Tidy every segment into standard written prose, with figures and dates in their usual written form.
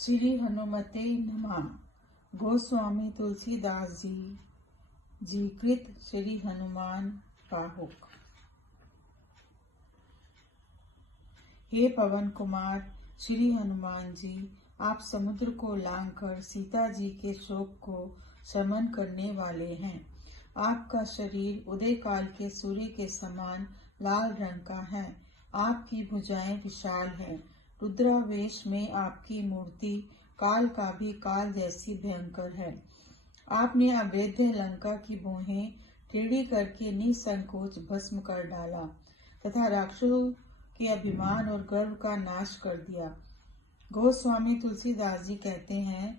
श्री हनुमते नमः। गोस्वामी तुलसीदास जी कृत श्री हनुमान पाहुक। हे पवन कुमार श्री हनुमान जी, आप समुद्र को लांघकर सीता जी के शोक को शमन करने वाले हैं। आपका शरीर उदय काल के सूर्य के समान लाल रंग का है। आपकी भुजाएं विशाल है। रुद्रावेश में आपकी मूर्ति काल का भी काल जैसी भयंकर है। आपने अवैध लंका की भोहें टेढ़ी करके निसंकोच भस्म कर डाला तथा राक्षसों के अभिमान और गर्व का नाश कर दिया। गोस्वामी तुलसीदास जी कहते हैं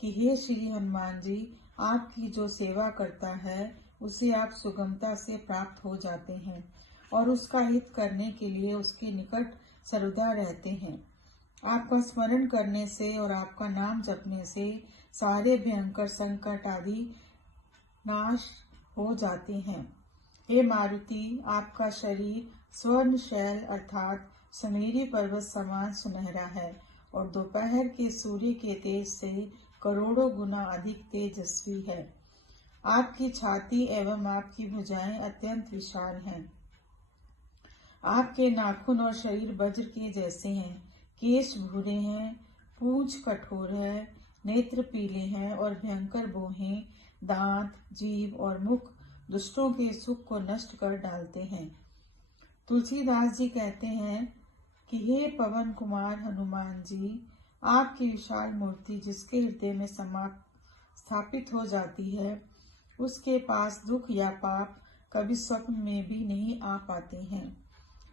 कि हे श्री हनुमान जी, आपकी जो सेवा करता है उसे आप सुगमता से प्राप्त हो जाते हैं और उसका हित करने के लिए उसके निकट सर्वदा रहते हैं। आपका स्मरण करने से और आपका नाम जपने से सारे भयंकर संकट आदि नाश हो जाते हैं। हे मारुति, आपका शरीर स्वर्ण शैल अर्थात सुनहरी पर्वत समान सुनहरा है और दोपहर के सूर्य के तेज से करोड़ों गुना अधिक तेजस्वी है। आपकी छाती एवं आपकी भुजाएं अत्यंत विशाल हैं। आपके नाखून और शरीर वज्र के जैसे हैं। केश भूरे हैं, पूंछ कठोर है, नेत्र पीले हैं और भयंकर भौहें, दांत, जीभ और मुख दुष्टों के सुख को नष्ट कर डालते हैं। तुलसीदास जी कहते हैं कि हे पवन कुमार हनुमान जी, आपकी विशाल मूर्ति जिसके हृदय में स्थापित हो जाती है, उसके पास दुख या पाप कभी स्वप्न में भी नहीं आ पाते हैं।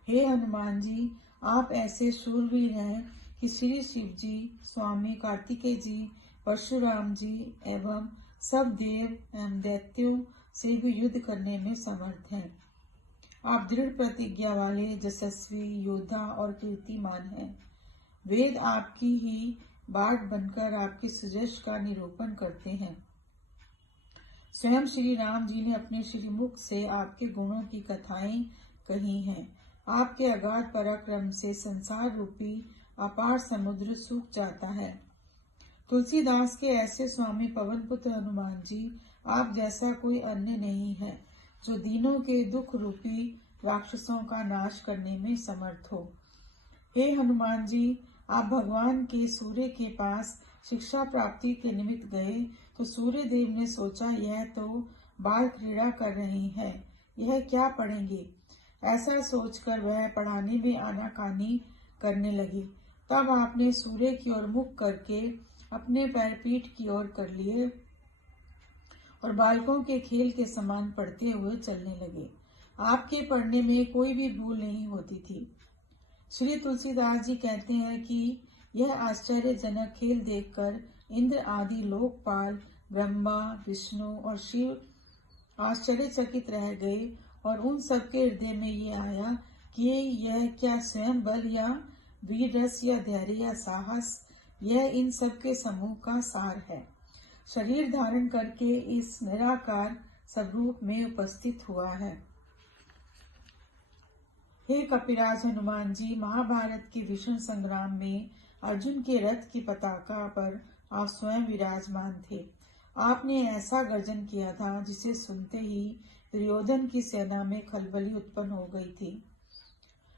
हे हनुमान जी, आप ऐसे शूरवीर हैं कि श्री शिव जी, स्वामी कार्तिकेय जी, परशुराम जी एवं सब देव एवं दैत्यों से भी युद्ध करने में समर्थ हैं। आप दृढ़ प्रतिज्ञा वाले यशस्वी योद्धा और कीर्तिमान हैं। वेद आपकी ही बाट बनकर आपके सुजश का निरूपण करते हैं। स्वयं श्री राम जी ने अपने श्रीमुख से आपके गुणों की कथाएं कही हैं। आपके अगाध पराक्रम से संसार रूपी अपार समुद्र सूख जाता है। तुलसीदास के ऐसे स्वामी पवन पुत्र हनुमान जी, आप जैसा कोई अन्य नहीं है जो दीनों के दुख रूपी राक्षसों का नाश करने में समर्थ हो। हे हनुमान जी, आप भगवान के सूर्य के पास शिक्षा प्राप्ति के निमित्त गए तो सूर्य देव ने सोचा, यह तो बाल क्रीड़ा कर रही है, यह क्या पढ़ेंगे। ऐसा सोचकर वह पढ़ाने में आनाकानी करने लगे। तब आपने सूर्य की ओर मुख करके अपने पैर पीठ की ओर कर लिए और बालकों के खेल के समान पढ़ते हुए चलने लगे। आपके पढ़ने में कोई भी भूल नहीं होती थी। श्री तुलसीदास जी कहते हैं कि यह आश्चर्यजनक खेल देखकर इंद्र आदि लोकपाल, ब्रह्मा, विष्णु और शिव आश्चर्यचकित रह गए और उन सबके हृदय में ये आया कि यह क्या स्वयं बल या वीर रस या धैर्य या साहस, यह इन सब के समूह का सार है। शरीर धारण करके इस निराकार स्वरूप में उपस्थित हुआ है। हे कपिराज हनुमान जी, महाभारत के भीषण संग्राम में अर्जुन के रथ की पताका पर आप स्वयं विराजमान थे। आपने ऐसा गर्जन किया था जिसे सुनते ही दुर्योधन की सेना में खलबली उत्पन्न हो गई थी।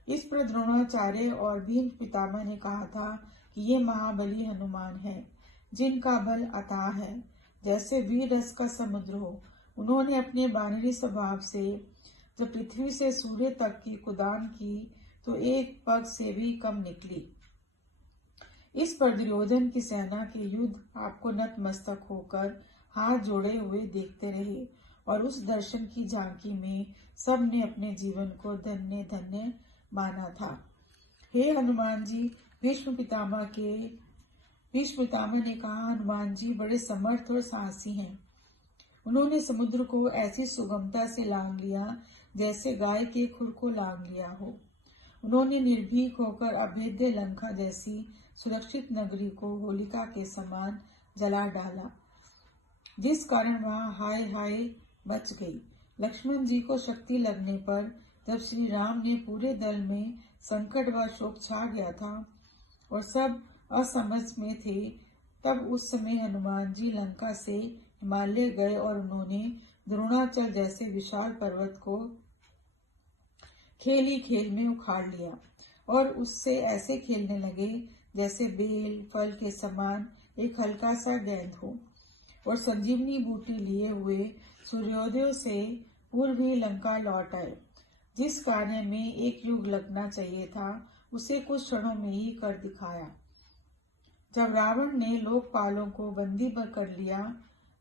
इस पर द्रोणाचार्य और भीम पितामह ने कहा था कि ये महाबली हनुमान है, जिनका बल अथाह है, जैसे वीर रस का समुद्र हो। उन्होंने अपने बानरी स्वभाव से जब पृथ्वी से सूर्य तक की कुदान की तो एक पग से भी कम निकली। इस पर दुर्योधन की सेना के युद्ध आपको नतमस्तक होकर हाथ जोड़े हुए देखते रहे और उस दर्शन की झांकी में सबने अपने जीवन को धन्य धन्य माना था। हे हनुमान जी, भीष्म पितामह ने कहा, हनुमान जी बड़े समर्थ और साहसी हैं। उन्होंने समुद्र को ऐसी सुगमता से लांघ लिया जैसे गाय के खुर को लांघ लिया हो। उन्होंने निर्भीक होकर अभेद्य लंका जैसी सुरक्षित नगरी को होलिका के समान जला डाला, जिस कारण वहां हाय हाय बच गई। लक्ष्मण जी को शक्ति लगने पर जब श्री राम ने पूरे दल में संकट व शोक छा गया था और सब असमझ में थे, तब उस समय हनुमान जी लंका से हिमालय गए और उन्होंने द्रोणाचल जैसे विशाल पर्वत को खेल ही खेल में उखाड़ लिया और उससे ऐसे खेलने लगे जैसे बेल फल के समान एक हल्का सा गेंद हो। और संजीवनी बूटी लिए हुए सूर्योदय से पूर्व ही लंका लौट आए। जिस कार्य में एक युग लगना चाहिए था, उसे कुछ क्षणों में ही कर दिखाया। जब रावण ने लोकपालों को बंदी कर लिया,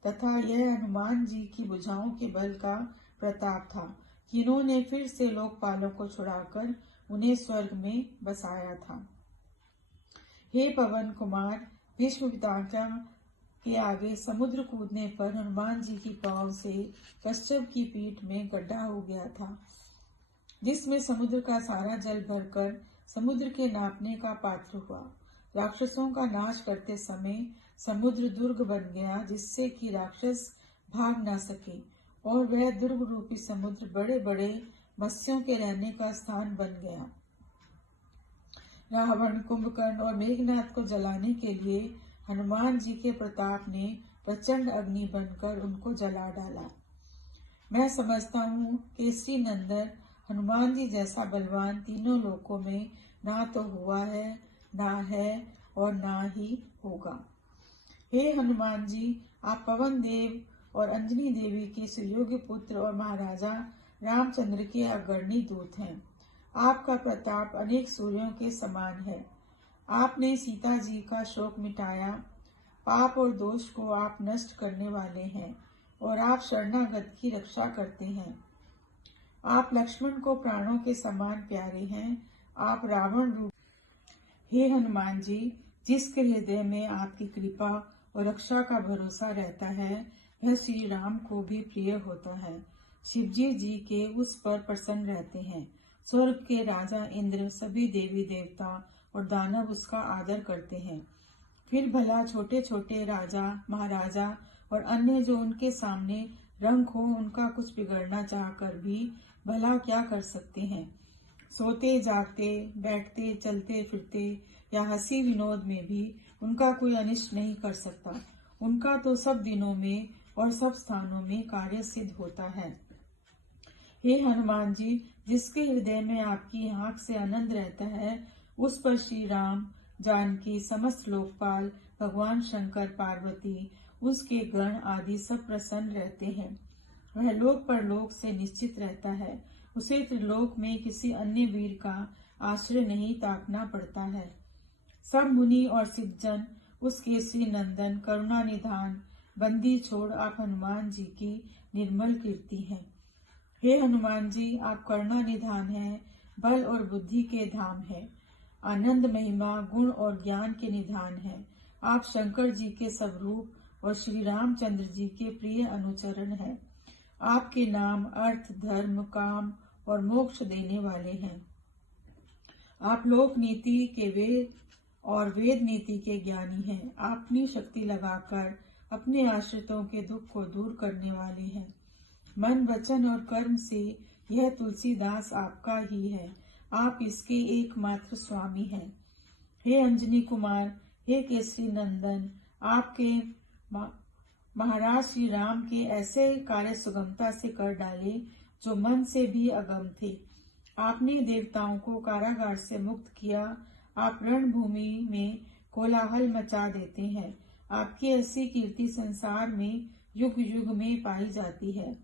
तथा यह हनुमान जी की भुजाओं के बल का प्रताप था कि इन्होंने फिर से लोकपालों को छुड़ाकर उन्हें स्वर्ग में बसाया था। हे पवन कुमार, भीष्म पितामह के आगे समुद्र कूदने पर हनुमान जी की पांव से कश्यप की पीठ में गड्ढा हो गया था, जिसमें समुद्र का सारा जल भरकर समुद्र के नापने का पात्र हुआ। राक्षसों का नाश करते समय समुद्र दुर्ग बन गया, जिससे कि राक्षस भाग न सके, और वह दुर्ग रूपी समुद्र बड़े बड़े मत्स्यों के रहने का स्थान बन गया। रावण, कुंभकर्ण और मेघनाथ को जलाने के लिए हनुमान जी के प्रताप ने प्रचंड अग्नि बनकर उनको जला डाला। मैं समझता हूँ कि श्री नंदन हनुमान जी जैसा बलवान तीनों लोकों में ना तो हुआ है, ना है और ना ही होगा। हे हनुमान जी, आप पवन देव और अंजनी देवी के सुयोग्य पुत्र और महाराजा रामचंद्र के अग्रणी दूत हैं। आपका प्रताप अनेक सूर्यों के समान है। आपने सीता जी का शोक मिटाया। पाप और दोष को आप नष्ट करने वाले हैं और आप शरणागत की रक्षा करते हैं। आप लक्ष्मण को प्राणों के समान प्यारे हैं। आप रावण रूप। हे हनुमान जी, जिसके हृदय में आपकी कृपा और रक्षा का भरोसा रहता है, वह श्री राम को भी प्रिय होता है। शिवजी जी के उस पर प्रसन्न रहते हैं। स्वर्ग के राजा इंद्र, सभी देवी देवता और दानव उसका आदर करते हैं। फिर भला छोटे छोटे राजा, महाराजा और अन्य जो उनके सामने रंग हो, उनका कुछ बिगड़ना चाहकर भी भला क्या कर सकते हैं। सोते जागते, बैठते, चलते फिरते या हंसी विनोद में भी उनका कोई अनिष्ट नहीं कर सकता। उनका तो सब दिनों में और सब स्थानों में कार्य सिद्ध होता है। हे हनुमान जी, जिसके हृदय में आपकी आँख से आनंद रहता है, उस पर श्री राम, जानकी, समस्त लोकपाल, भगवान शंकर, पार्वती, उसके गण आदि सब प्रसन्न रहते हैं। वह लोक परलोक से निश्चित रहता है। उसे त्रिलोक में किसी अन्य वीर का आश्रय नहीं ताकना पड़ता है। सब मुनि और सिद्धजन उसके श्री नंदन, करुणा निधान, बंदी छोड़ आप हनुमान जी की निर्मल कीर्ति हैं। हे हनुमान जी, आप करुणा निधान हैं, बल और बुद्धि के धाम हैं, आनंद, महिमा, गुण और ज्ञान के निधान हैं। आप शंकर जी के स्वरूप और श्री रामचंद्र जी के प्रिय अनुचरण हैं। आपके नाम अर्थ, धर्म, काम और मोक्ष देने वाले हैं। आप लोक नीति के वेद और वेद नीति के ज्ञानी हैं। आप अपनी शक्ति लगाकर अपने आश्रितों के दुख को दूर करने वाले हैं। मन, वचन और कर्म से यह तुलसीदास आपका ही है। आप इसके एकमात्र स्वामी हैं। हे अंजनी कुमार, हे केसरी नंदन, आपके महाराज श्री राम के ऐसे कार्य सुगमता से कर डाले जो मन से भी अगम थे। आपने देवताओं को कारागार से मुक्त किया। आप रणभूमि में कोलाहल मचा देते हैं। आपकी ऐसी कीर्ति संसार में युग युग में पाई जाती है।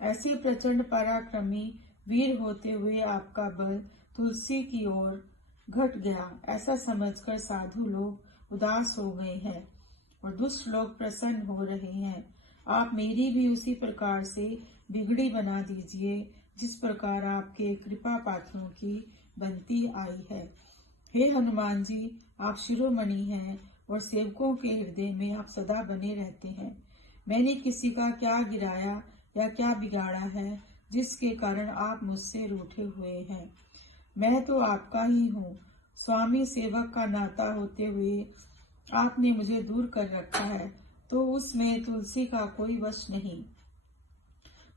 ऐसे प्रचंड पराक्रमी वीर होते हुए आपका बल तुलसी की ओर घट गया, ऐसा समझकर साधु लोग उदास हो गए हैं और दुष्ट लोग प्रसन्न हो रहे हैं। आप मेरी भी उसी प्रकार से बिगड़ी बना दीजिए, जिस प्रकार आपके कृपा पात्रों की बनती आई है। हे हनुमान जी, आप शिरोमणि हैं और सेवकों के हृदय में आप सदा बने रहते हैं। मैंने किसी का क्या गिराया या क्या बिगाड़ा है, जिसके कारण आप मुझसे रूठे हुए हैं। मैं तो आपका ही हूँ। स्वामी सेवक का नाता होते हुए आपने मुझे दूर कर रखा है, तो उसमें तुलसी का कोई वश नहीं।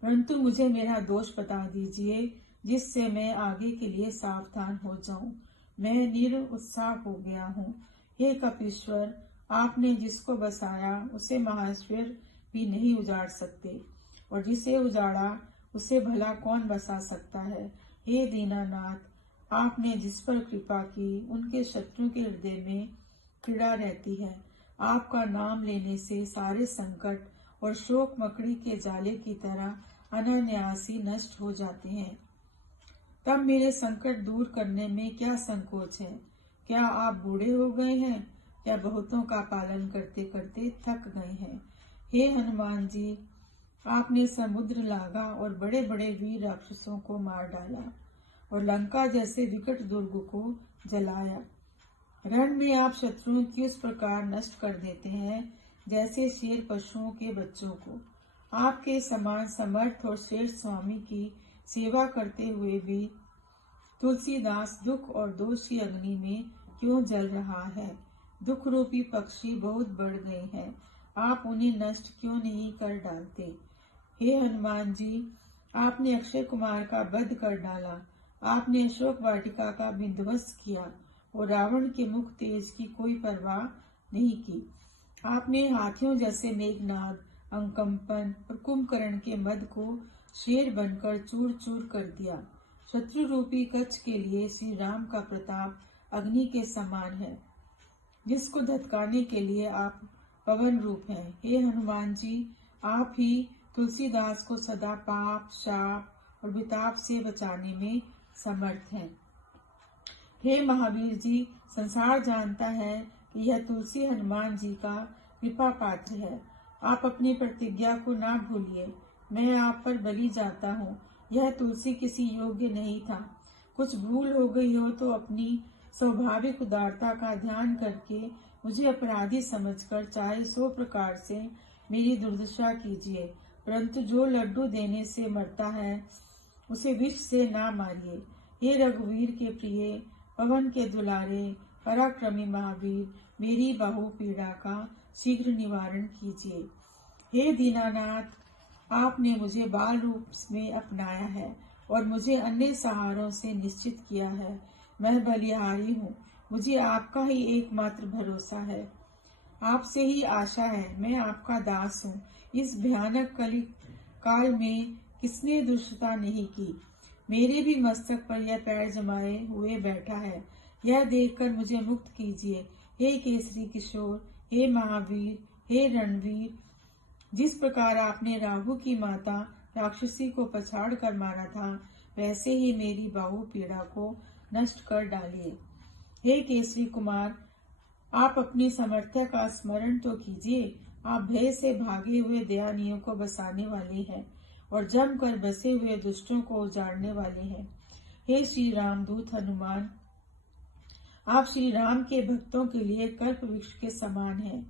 परंतु मुझे मेरा दोष बता दीजिए, जिससे मैं आगे के लिए सावधान हो जाऊं। मैं निरुत्साह हो गया हूँ। हे कपीश्वर, आपने जिसको बसाया उसे महाश्वर भी नहीं उजाड़ सकते, और जिसे उजाड़ा उसे भला कौन बसा सकता है। हे दीनानाथ, आपने जिस पर कृपा की उनके शत्रु के हृदय में पीड़ा रहती है। आपका नाम लेने से सारे संकट और शोक मकड़ी के जाले की तरह अनायासी नष्ट हो जाते हैं। तब मेरे संकट दूर करने में क्या संकोच है? क्या आप बूढ़े हो गए हैं या बहुतों का पालन करते करते थक गए हैं? हे हनुमान जी, आपने समुद्र लागा और बड़े बड़े वीर राक्षसों को मार डाला और लंका जैसे विकट दुर्ग को जलाया। रण में आप शत्रुओं की उस प्रकार नष्ट कर देते हैं जैसे शेर पशुओं के बच्चों को। आपके समान समर्थ और श्रेष्ठ स्वामी की सेवा करते हुए भी तुलसीदास दुख और दोष की अग्नि में क्यों जल रहा है? दुख रूपी पक्षी बहुत बढ़ गए हैं, आप उन्हें नष्ट क्यों नहीं कर डालते? हे हनुमान जी, आपने अक्षय कुमार का वध कर डाला, आपने अशोक वाटिका का विध्वंस किया और रावण के मुख तेज की कोई परवाह नहीं की। आपने हाथियों जैसे मेघनाद, अंकम्पन और कुंभकर्ण के मद को शेर बनकर चूर चूर कर दिया। शत्रु रूपी कच्छ के लिए श्री राम का प्रताप अग्नि के समान है, जिसको धतकाने के लिए आप पवन रूप हैं। हे हनुमान जी, आप ही तुलसीदास को सदा पाप, शाप और विताप से बचाने में समर्थ हैं। हे महावीर जी, संसार जानता है कि यह तुलसी हनुमान जी का कृपा पात्र है। आप अपनी प्रतिज्ञा को ना भूलिए। मैं आप पर बलि जाता हूँ। यह तुलसी किसी योग्य नहीं था। कुछ भूल हो गई हो तो अपनी स्वाभाविक उदारता का ध्यान करके मुझे अपराधी समझकर चाहे 100 प्रकार से मेरी दुर्दशा कीजिए, परंतु जो लड्डू देने से मरता है उसे विष से ना मारिए। हे रघुवीर के प्रिय, पवन के दुलारे, पराक्रमी महावीर, मेरी बाहु पीड़ा का शीघ्र निवारण कीजिए। हे दीनानाथ, आपने मुझे बाल रूप में अपनाया है और मुझे अन्य सहारों से निश्चित किया है। मैं बलिहारी हूँ, मुझे आपका ही एकमात्र भरोसा है, आपसे ही आशा है। मैं आपका दास हूँ। इस भयानक कलि काल में किसने दुष्टता नहीं की? मेरे भी मस्तक पर यह पैर जमाए हुए बैठा है। यह देखकर मुझे मुक्त कीजिए। हे केसरी किशोर, हे महावीर, हे रणवीर, जिस प्रकार आपने राहु की माता राक्षसी को पछाड़ कर मारा था, वैसे ही मेरी बाहु पीड़ा को नष्ट कर डालिए। हे केसरी कुमार, आप अपनी समर्थ्य का स्मरण तो कीजिए। आप भय से भागे हुए दयानियों को बसाने वाले हैं और जमकर बसे हुए दुष्टों को उजाड़ने वाले हैं। हे श्री राम दूत हनुमान, आप श्री राम के भक्तों के लिए कल्प वृक्ष के समान हैं।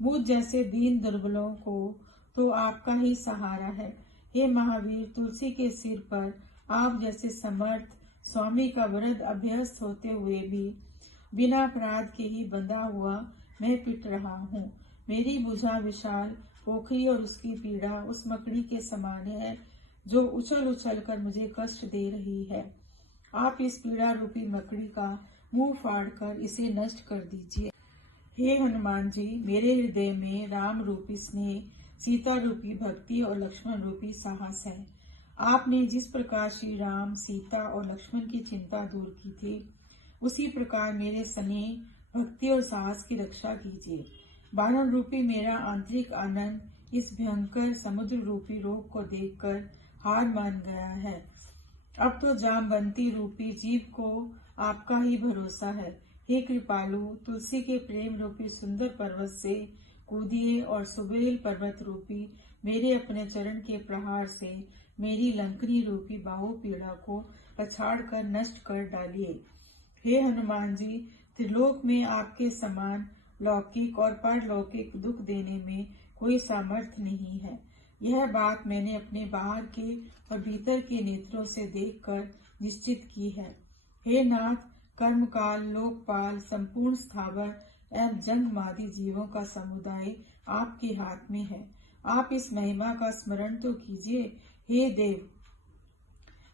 मुझ जैसे दीन दुर्बलों को तो आपका ही सहारा है। हे महावीर, तुलसी के सिर पर आप जैसे समर्थ स्वामी का वरद अभ्यस्त होते हुए भी बिना अपराध के ही बंधा हुआ मैं पिट रहा हूँ। मेरी भुजा विशाल पोखरी और उसकी पीड़ा उस मकड़ी के समान है जो उछल उछल कर मुझे कष्ट दे रही है। आप इस पीड़ा रूपी मकड़ी का मुंह फाड़कर इसे नष्ट कर दीजिए। हे हनुमान जी, मेरे हृदय में राम रूपी स्नेह, सीता रूपी भक्ति और लक्ष्मण रूपी साहस है। आपने जिस प्रकार श्री राम, सीता और लक्ष्मण की चिंता दूर की थी, उसी प्रकार मेरे स्नेह, भक्ति और साहस की रक्षा कीजिए। बानर रूपी मेरा आंतरिक आनंद इस भयंकर समुद्र रूपी रोग को देखकर हार मान गया है। अब तो जामवंती रूपी जीव को आपका ही भरोसा है। हे कृपालु, तुलसी के प्रेम रूपी सुंदर पर्वत से कूदिए और सुबेल पर्वत रूपी मेरे अपने चरण के प्रहार से मेरी लंकनी रूपी बाहु पीड़ा को पछाड़ कर नष्ट कर डालिए। हे हनुमान जी, त्रिलोक में आपके समान लौकिक और परलौकिक दुख देने में कोई सामर्थ्य नहीं है। यह बात मैंने अपने बाहर के और भीतर के नेत्रों से देखकर निश्चित की है। हे नाथ, कर्मकाल, लोकपाल, संपूर्ण स्थावर एवं जंगमादि जीवों का समुदाय आपके हाथ में है। आप इस महिमा का स्मरण तो कीजिए। हे देव,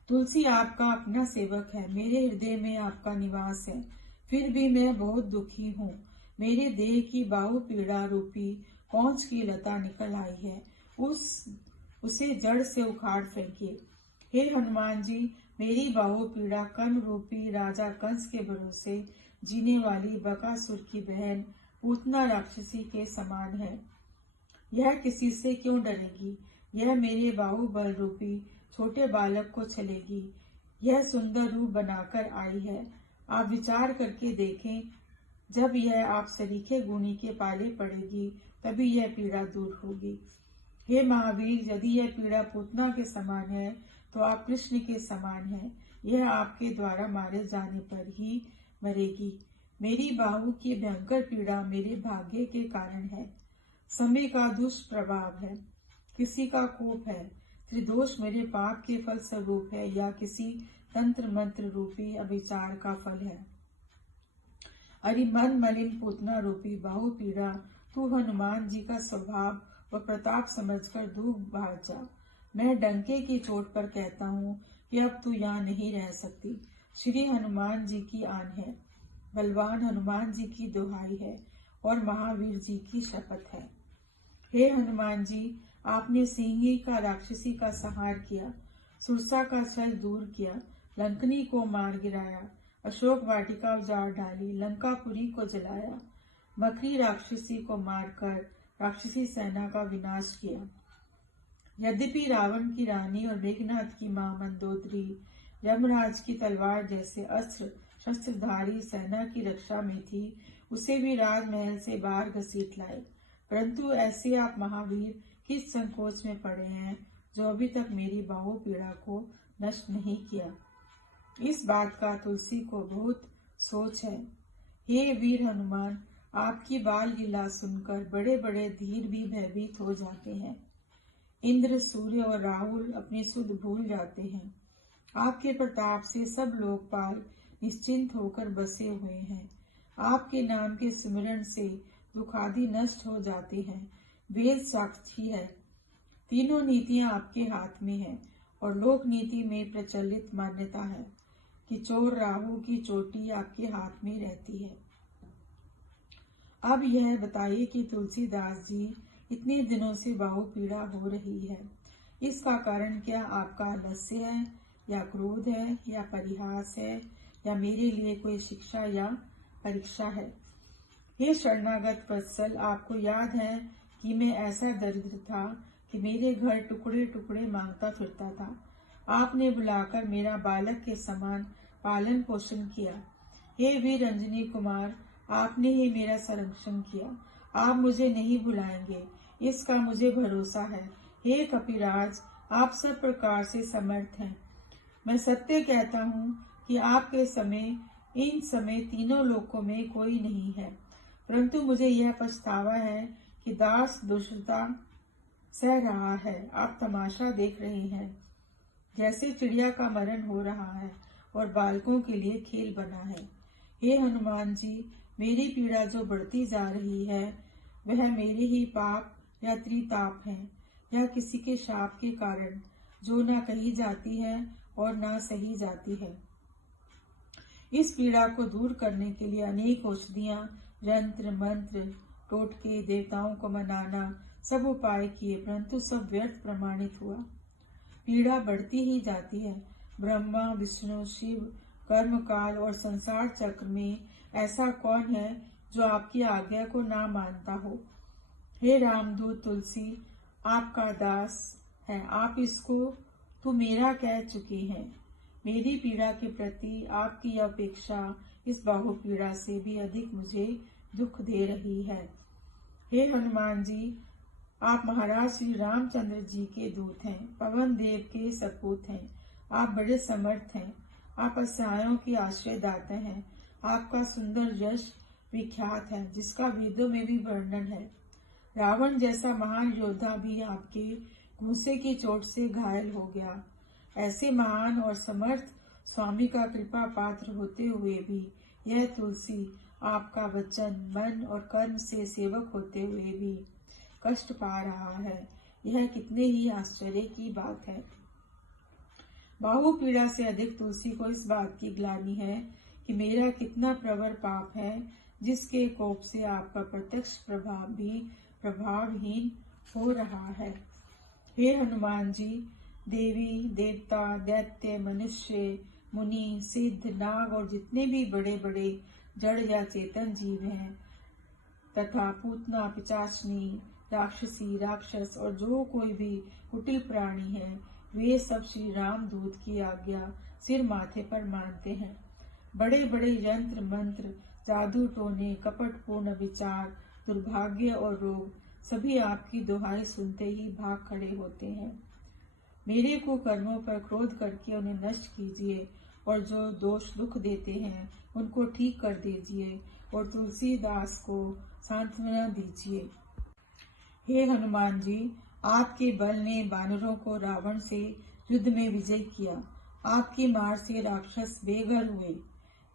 तुलसी आपका अपना सेवक है, मेरे हृदय में आपका निवास है, फिर भी मैं बहुत दुखी हूँ। मेरे देह की बाहु पीड़ा रूपी कौंच की लता निकल आई है, उसे जड़ से उखाड़ फेंकिए। हे हनुमान जी, मेरी बाहु पीड़ा कर्ण रूपी राजा कंस के भरोसे जीने वाली बकासुर की बहन पूतना राक्षसी के समान है। यह किसी से क्यों डरेगी? यह मेरे बाहुबल रूपी छोटे बालक को छलेगी। यह सुंदर रूप बनाकर आई है। आप विचार करके देखें, जब यह आप सरीखे गुणी के पाले पड़ेगी तभी यह पीड़ा दूर होगी। हे महावीर, यदि यह पीड़ा पूतना के समान है तो आप कृष्ण के समान हैं। यह आपके द्वारा मारे जाने पर ही मरेगी। मेरी बाहु की भयंकर पीड़ा मेरे भाग्य के कारण है, समय का दुष्प्रभाव है, किसी का कोप है, त्रिदोष मेरे पाप के फल स्वरूप है या किसी तंत्र मंत्र रूपी अभिचार का फल है। अरे मन मलिन पूतना रूपी बाहु पीड़ा, तू हनुमान जी का स्वभाव व प्रताप समझकर दूर भाग जा। मैं डंके की चोट पर कहता हूँ कि अब तू यहाँ नहीं रह सकती। श्री हनुमान जी की आन है, बलवान हनुमान जी की दुहाई है और महावीर जी की शपथ है। हे हनुमान जी, आपने सिंही का राक्षसी का संहार किया, सुरसा का छल दूर किया, लंकनी को मार गिराया, अशोक वाटिका उजाड़ डाली, लंकापुरी को जलाया, मकरी राक्षसी को मारकर राक्षसी सेना का विनाश किया। यद्यपि रावण की रानी और मेघनाथ की मां मंदोदरी यमराज की तलवार जैसे अस्त्र शस्त्रधारी सेना की रक्षा में थी, उसे भी राजमहल से बाहर घसीट लाए। परंतु ऐसे आप महावीर किस संकोच में पड़े हैं जो अभी तक मेरी बाहु पीड़ा को नष्ट नहीं किया। इस बात का तुलसी को बहुत सोच है। हे वीर हनुमान, आपकी बाल लीला सुनकर बड़े बड़े धीर भी भयभीत हो जाते हैं। इंद्र, सूर्य और राहुल अपनी सुध भूल जाते हैं। आपके प्रताप से सब लोकपाल निश्चिंत होकर बसे हुए हैं। आपके नाम के स्मरण से दुख आदि नष्ट हो जाते हैं। वेद साक्षी है, तीनों नीतियां आपके हाथ में हैं और लोक नीति में प्रचलित मान्यता है कि चोर राहु की चोटी आपके हाथ में रहती है। अब यह बताइए कि तुलसीदास जी इतने दिनों से बाहु पीड़ा हो रही है, इसका कारण क्या आपका आलस्य है या क्रोध है या परिहास है या मेरे लिए कोई शिक्षा या परीक्षा है? हे शरणागत वत्सल, आपको याद है कि मैं ऐसा दरिद्र था कि मेरे घर टुकड़े टुकड़े मांगता फिरता था। आपने बुलाकर मेरा बालक के समान पालन पोषण किया। हे वीर अंजनी कुमार, आपने ही मेरा संरक्षण किया। आप मुझे नहीं भुलाएंगे, इसका मुझे भरोसा है। हे कपिराज, आप सब प्रकार से समर्थ हैं। मैं सत्य कहता हूँ कि आपके समय इन समय तीनों लोकों में कोई नहीं है, परंतु मुझे यह पछतावा है कि दास दुष्टता सह रहा है। आप तमाशा देख रहे हैं, जैसे चिड़िया का मरण हो रहा है और बालकों के लिए खेल बना है। हे हनुमान जी, मेरी पीड़ा जो बढ़ती जा रही है वह मेरे ही पाप या त्रिताप है या किसी के शाप के कारण, जो ना कही जाती है और ना सही जाती है। इस पीड़ा को दूर करने के लिए अनेक औषधियां, यंत्र मंत्र, टोटके, देवताओं को मनाना, सब उपाय किए, परंतु सब व्यर्थ प्रमाणित हुआ। पीड़ा बढ़ती ही जाती है। ब्रह्मा, विष्णु, शिव, कर्मकाल और संसार चक्र में ऐसा कौन है जो आपकी आज्ञा को ना मानता हो? हे रामदूत तुलसी, आपका दास है, आप इसको तू मेरा कह चुके हैं। मेरी पीड़ा के प्रति आपकी अपेक्षा इस बाहु पीड़ा से भी अधिक मुझे दुख दे रही है। हे हनुमान जी, आप महाराज श्री रामचंद्र जी के दूत हैं, पवन देव के सपूत हैं। आप बड़े समर्थ हैं, आप असहायों के आश्रय दाता हैं। आपका सुंदर यश विख्यात है, जिसका वेदों में भी वर्णन है। रावण जैसा महान योद्धा भी आपके घूंसे की चोट से घायल हो गया। ऐसे महान और समर्थ स्वामी का कृपा पात्र होते हुए भी यह तुलसी आपका वचन, मन और कर्म से सेवक होते हुए भी कष्ट पा रहा है। यह कितने ही आश्चर्य की बात है। बाहु पीड़ा से अधिक तुलसी को इस बात की ग्लानि है कि मेरा कितना प्रवर पाप है जिसके कोप से आपका प्रत्यक्ष प्रभाव भी प्रभावहीन हो रहा है। हे हनुमान जी, देवी देवता दैत्य मनुष्य मुनि सिद्ध नाग और जितने भी बड़े बड़े जड़ या चेतन जीव हैं तथा पूतना पिचाचनी राक्षसी राक्षस और जो कोई भी कुटिल प्राणी है, वे सब श्री राम दूत की आज्ञा सिर माथे पर मानते हैं। बड़े बड़े यंत्र मंत्र जादू टोने कपटपूर्ण विचार दुर्भाग्य और रोग सभी आपकी दुहाई सुनते ही भाग खड़े होते हैं। मेरे को कर्मों पर क्रोध करके उन्हें नष्ट कीजिए और जो दोष दुख देते हैं उनको ठीक कर दीजिए और तुलसीदास को सांत्वना दीजिए। हे हनुमान जी, आपके बल ने वानरों को रावण से युद्ध में विजय किया। आपकी मार से राक्षस बेघर हुए,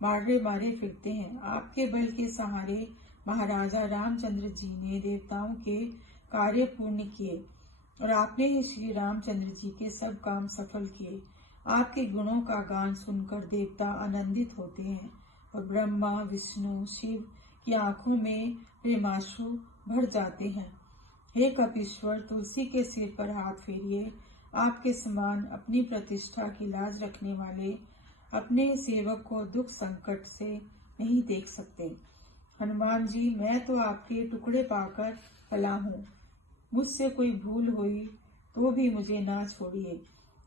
मारे मारे फिरते हैं। आपके बल के सहारे महाराजा रामचंद्र जी ने देवताओं के कार्य पूर्ण किए और आपने ही श्री रामचंद्र जी के सब काम सफल किए। आपके गुणों का गान सुनकर देवता आनंदित होते हैं और ब्रह्मा विष्णु शिव की आंखों में प्रेमाश्रु भर जाते हैं। हे कपीश्वर, तुलसी के सिर पर हाथ फेरिए। आपके समान अपनी प्रतिष्ठा की लाज रखने वाले अपने सेवक को दुख संकट से नहीं देख सकते। हनुमान जी, मैं तो आपके टुकड़े पाकर पला हूँ। मुझसे कोई भूल हुई तो भी मुझे ना छोड़िए।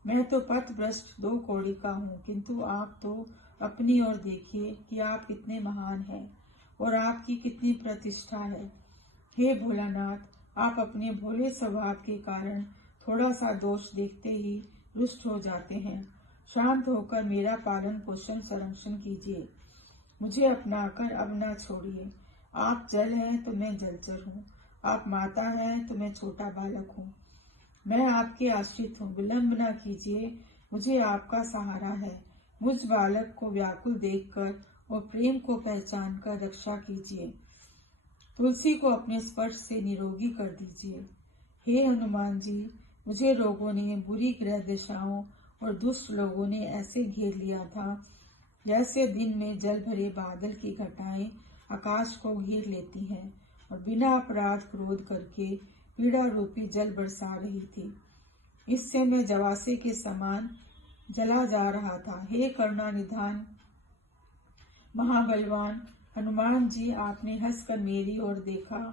मैं तो पथभ्रष्ट दो कौड़ी का हूँ, किंतु आप तो अपनी ओर देखिए कि आप कितने महान हैं और आपकी कितनी प्रतिष्ठा है। हे भोलानाथ, आप अपने भोले स्वभाव के कारण थोड़ा सा दोष देखते ही रुष्ट हो जाते हैं। शांत होकर मेरा पालन पोषण संरक्षण कीजिए। मुझे अपनाकर अब न छोड़िए। आप जल हैं तो मैं जलचर हूँ, आप माता हैं तो मैं छोटा बालक हूँ। मैं आपके आश्रित हूँ, विलम्ब न कीजिए। मुझे आपका सहारा है। मुझ बालक को व्याकुल देखकर और प्रेम को पहचान कर रक्षा कीजिए। तुलसी को अपने स्पर्श से निरोगी कर दीजिए। हे हनुमान जी, मुझे रोगों ने, बुरी ग्रह दिशाओं और दुष्ट लोगों ने ऐसे घेर लिया था जैसे दिन में जल भरे बादल की घटाएं आकाश को घेर लेती हैं और बिना अपराध क्रोध करके पीड़ा रूपी जल बरसा रही थी। इससे मैं जवासे के समान जला जा रहा था। हे करुणा निधान महाबलवान हनुमान जी, आपने हंसकर मेरी ओर देखा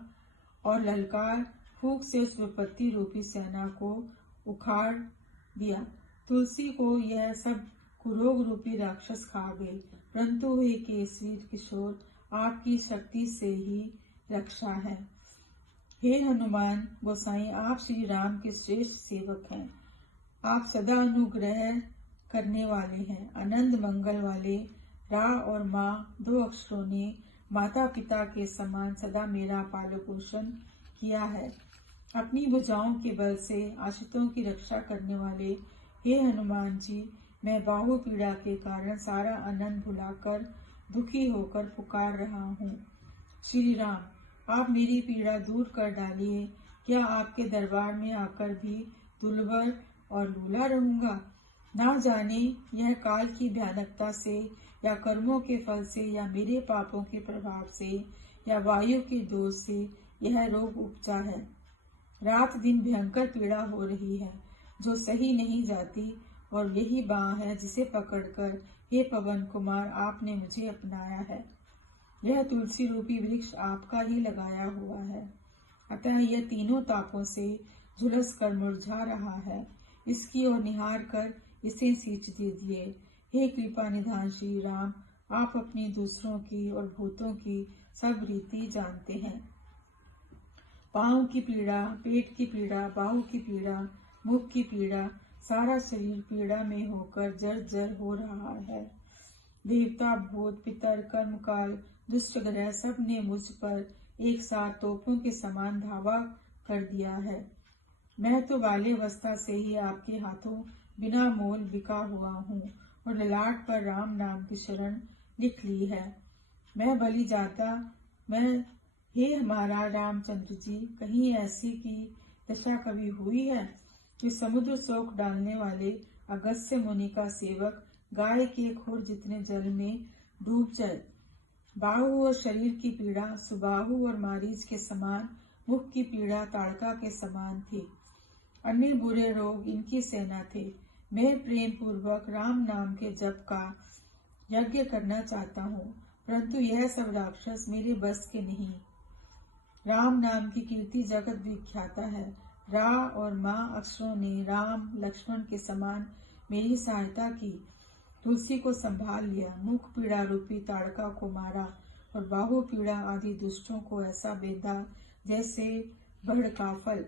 और ललकार फूंक से उस विपत्ति रूपी सेना को उखाड़ दिया। तुलसी को यह सब कुरोग रूपी राक्षस खा गए, परंतु हे केसरी किशोर, आपकी शक्ति से ही रक्षा है। हे हनुमान गोसाई, आप श्री राम के श्रेष्ठ सेवक हैं। आप सदा अनुग्रह करने वाले हैं। आनंद मंगल वाले रा और माँ दो अक्षरों ने माता पिता के समान सदा मेरा पालन पोषण किया है। अपनी भुजाओं के बल से आश्रितों की रक्षा करने वाले हे हनुमान जी, मैं बाहु पीड़ा के कारण सारा आनंद भुलाकर दुखी होकर पुकार रहा हूँ। श्री राम, आप मेरी पीड़ा दूर कर डालिए। क्या आपके दरबार में आकर भी दुर्बल और लूला रहूंगा? ना जाने यह काल की भयानकता से या कर्मों के फल से या मेरे पापों के प्रभाव से या वायु के दोष से यह रोग उपजा है। रात दिन भयंकर पीड़ा हो रही है जो सही नहीं जाती, और यही बाँ है जिसे पकड़कर हे पवन कुमार आपने मुझे अपनाया है। यह तुलसी रूपी वृक्ष आपका ही लगाया हुआ है, अतः यह तीनों तापों से झुलस कर मुरझा रहा है। इसकी ओर निहार कर इसे सींच दीजिए। हे कृपा निधान श्री राम, आप अपनी दूसरों की और भूतों की सब रीति जानते हैं। पाँव की पीड़ा, पेट की पीड़ा, बाहु की पीड़ा, मुख की पीड़ा, सारा शरीर पीड़ा में होकर जर्जर हो रहा है। देवता भूत पितर कर्मकाल दुष्ट ग्रह सब ने मुझ पर एक साथ तोपों के समान धावा कर दिया है। मैं तो बाल्यावस्था से ही आपके हाथों बिना मोल बिका हुआ हूँ और ललाट पर राम नाम की शरण लिख ली है। मैं बलि जाता मैं, हे हमारा रामचंद्र जी, कहीं ऐसी की दशा कभी हुई है कि समुद्र शोक डालने वाले अगस्त्य मुनि का सेवक गाय के खुर जितने जल में डूब जाए? बाहु और शरीर की पीड़ा सुबाहु और मारीच के समान, मुख की पीड़ा ताड़का के समान थी। अन्य बुरे रोग इनकी सेना थे। मैं प्रेम पूर्वक राम नाम के जप का यज्ञ करना चाहता हूँ, परंतु यह सब राक्षस मेरे बस के नहीं। राम नाम की कीर्ति जगत विख्याता है। रा और माँ अक्षरों ने राम लक्ष्मण के समान मेरी सहायता की। तुलसी को संभाल लिया, मुख पीड़ा रूपी ताड़का को मारा और बाहु पीड़ा आदि दुष्टों को ऐसा बेधा जैसे बढ़ का फल।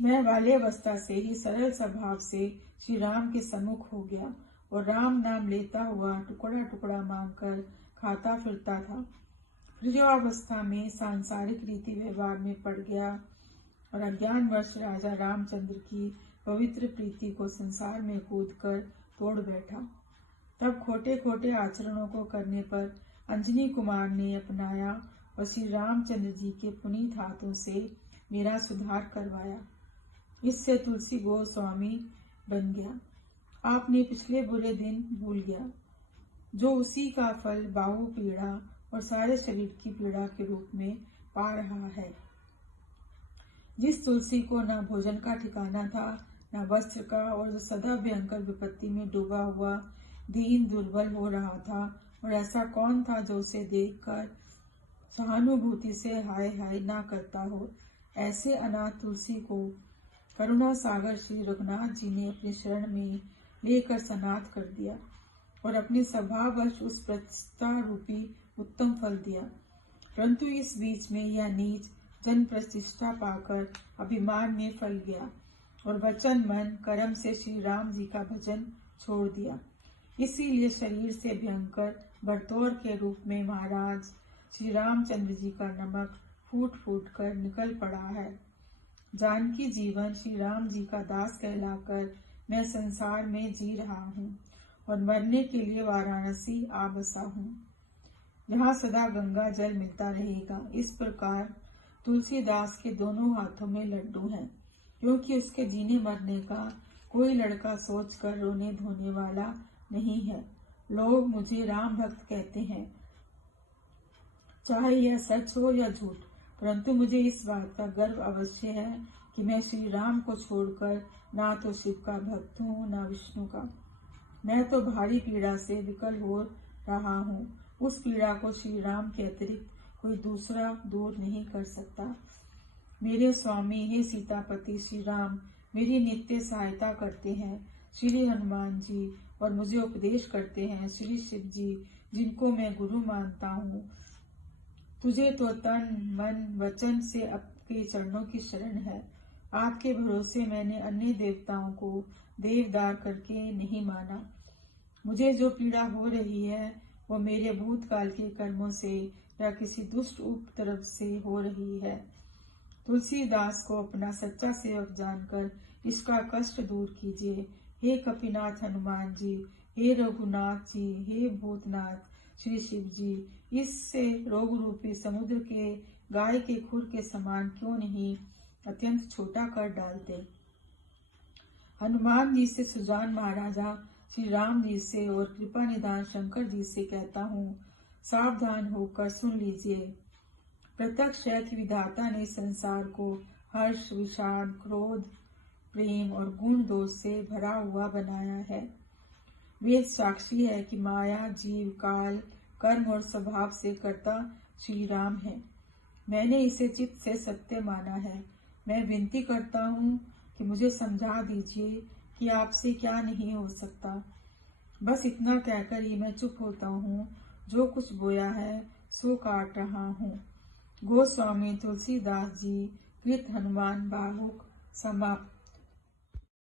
मैं बाल्यावस्था से ही सरल स्वभाव से श्री राम के सम्मुख हो गया और राम नाम लेता हुआ टुकड़ा टुकड़ा मांगकर खाता फिरता था। युवावस्था में सांसारिक रीति व्यवहार में पड़ गया और अज्ञानवश राजा रामचंद्र की पवित्र प्रीति को संसार में कूदकर तोड़ बैठा। तब खोटे खोटे आचरणों को करने पर अंजनी कुमार ने अपनाया और श्री रामचंद्र जी के पुनीत हाथों से मेरा सुधार करवाया। इससे तुलसी गोस्वामी बन गया। आपने पिछले बुरे दिन भूल गया, जो उसी का फल बाहु पीड़ा और सारे शरीर की पीड़ा के रूप में पा रहा है। जिस तुलसी को न भोजन का ठिकाना था, न वस्त्र का, और जो सदा भयंकर विपत्ति में डूबा हुआ दीन दुर्बल हो रहा था, और ऐसा कौन था जो उसे देखकर सहानुभूति से हाय हाय ना करता हो। ऐसे अनाथ तुलसी को करुणा सागर श्री रघुनाथ जी ने अपनी शरण में लेकर सनाथ कर दिया और अपने स्वभाववश उस प्रतिष्ठा रूपी उत्तम फल दिया। परंतु इस बीच में यह नीच जन प्रतिष्ठा पाकर अभिमान में फल गया और वचन मन कर्म से श्री राम जी का भजन छोड़ दिया। इसीलिए शरीर से भयंकर बरतौर के रूप में महाराज श्री रामचंद्र जी का नमक फूट फूट कर निकल पड़ा है। जानकी जीवन श्री राम जी का दास कहलाकर मैं संसार में जी रहा हूँ और मरने के लिए वाराणसी आ बसा हूँ, जहाँ सदा गंगा जल मिलता रहेगा। इस प्रकार तुलसीदास के दोनों हाथों में लड्डू हैं, क्योंकि उसके जीने मरने का कोई लड़का सोचकर रोने धोने वाला नहीं है। लोग मुझे राम भक्त कहते हैं, चाहे यह सच हो या झूठ, परंतु मुझे इस बात का गर्व अवश्य है कि मैं श्री राम को छोड़कर ना तो शिव का भक्त हूँ ना विष्णु का। मैं तो भारी पीड़ा से विकल हो रहा हूँ। उस पीड़ा को श्री राम के अतिरिक्त कोई दूसरा दूर नहीं कर सकता। मेरे स्वामी हे सीतापति श्री राम मेरी नित्य सहायता करते हैं। श्री हनुमान जी और मुझे उपदेश करते हैं। श्री शिव जी जिनको मैं गुरु मानता हूँ। तुझे तो तन मन वचन से आपके चरणों की शरण है। आपके भरोसे मैंने अन्य देवताओं को देवदार करके नहीं माना। मुझे जो पीड़ा हो रही है वो मेरे भूतकाल के कर्मों से या किसी दुष्ट उपद्रव से हो रही है। तुलसीदास को अपना सच्चा सेवक जानकर इसका कष्ट दूर कीजिए। हे कपिनाथ हनुमान जी, हे रघुनाथ जी, हे भूतनाथ श्री शिव जी, इससे रोग रूपी समुद्र के गाय के खुर के समान क्यों नहीं अत्यंत छोटा कर डालते। हनुमान जी से सुजान महाराजा श्री राम जी से और कृपा निदान शंकर जी से कहता हूँ, सावधान होकर सुन लीजिए। प्रत्यक्ष है कि विधाता ने संसार को हर्ष, विषाद, क्रोध, प्रेम और गुण दोष से भरा हुआ बनाया है। वेद साक्षी है कि माया, जीव, काल, कर्म और स्वभाव से कर्ता श्री राम है। मैंने इसे चित्त से सत्य माना है। मैं विनती करता हूँ कि मुझे समझा दीजिए कि आपसे क्या नहीं हो सकता। बस इतना कहकर ही मैं चुप होता हूँ। जो कुछ बोया है सो काट रहा हूँ। गोस्वामी तुलसीदास जी कृत हनुमान बाहुक समाप्त।